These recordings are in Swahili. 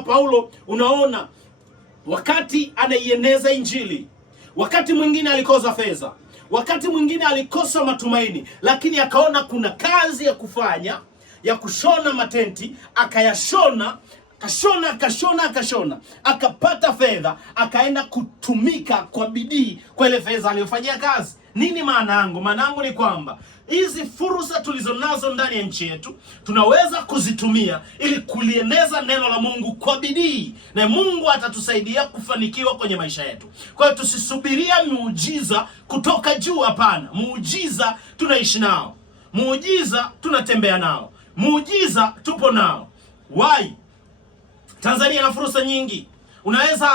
Paulo unaona wakati anaieneza Injili, wakati mwingine alikosa fedha, wakati mwingine alikosa matumaini, lakini akaona kuna kazi ya kufanya ya kushona matenti, akayashona, akashona, akapata fedha, akaenda kutumika kwa bidii kwa ile fedha aliyofanyia kazi. Nini maana yangu? Maana yangu ni kwamba hizi fursa tulizonazo ndani ya nchi yetu tunaweza kuzitumia ili kulieneza neno la Mungu kwa bidii, na Mungu atatusaidia kufanikiwa kwenye maisha yetu. Kwa hiyo tusisubiria muujiza kutoka juu, hapana. Muujiza tunaishi nao, muujiza tunatembea nao, muujiza tupo nao. Why? Tanzania na fursa nyingi. Unaweza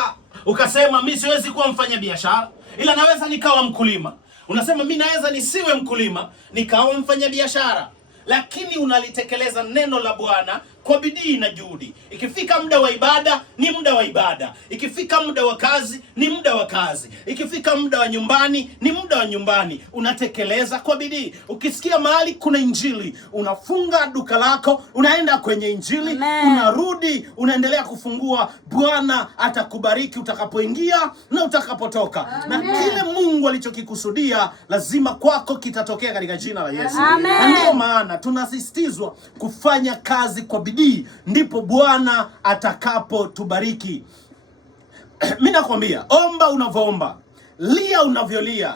ukasema mimi siwezi kuwa mfanya biashara, ila naweza nikawa mkulima. Unasema mimi naweza nisiwe mkulima, nikawa mfanya biashara. Lakini unalitekeleza neno la Bwana kwa bidii na juhudi. Ikifika muda wa ibada ni muda wa ibada, ikifika muda wa kazi ni muda wa kazi, ikifika muda wa nyumbani ni muda wa nyumbani. Unatekeleza kwa bidii. Ukisikia mahali kuna Injili, unafunga duka lako, unaenda kwenye Injili. Amen. Unarudi, unaendelea kufungua. Bwana atakubariki utakapoingia na utakapotoka. Amen. Na kile Mungu alichokikusudia lazima kwako kitatokea katika jina la Yesu. Amen. Ndio maana tunasisitizwa kufanya kazi kwa bidii, ndipo Bwana atakapotubariki. Mimi nakwambia, omba unavyoomba, lia unavyolia,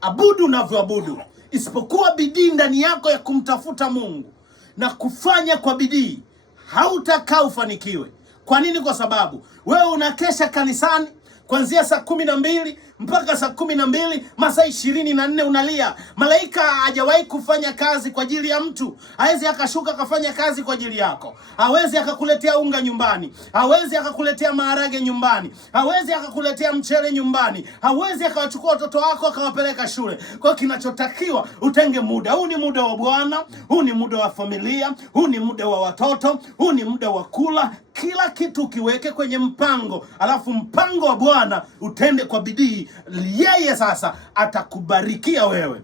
abudu unavyoabudu, isipokuwa bidii ndani yako ya kumtafuta Mungu na kufanya kwa bidii, hautakaa ufanikiwe. Kwa nini? Kwa sababu wewe unakesha kanisani kuanzia saa 12 mpaka saa 12, masaa 24 unalia. Malaika hajawahi kufanya kazi kwa ajili ya mtu. Hawezi akashuka akafanya kazi kwa ajili yako. Hawezi akakuletea unga nyumbani, hawezi akakuletea maharage nyumbani, hawezi akakuletea mchele nyumbani, hawezi akawachukua watoto wako akawapeleka shule. Kwa kinachotakiwa utenge muda. Huu ni muda wa Bwana, huu ni muda wa familia, huu ni muda wa watoto, huu ni muda wa kula. Kila kitu kiweke kwenye mpango, alafu mpango wa Bwana utende kwa bidii. Yeye sasa atakubarikia wewe.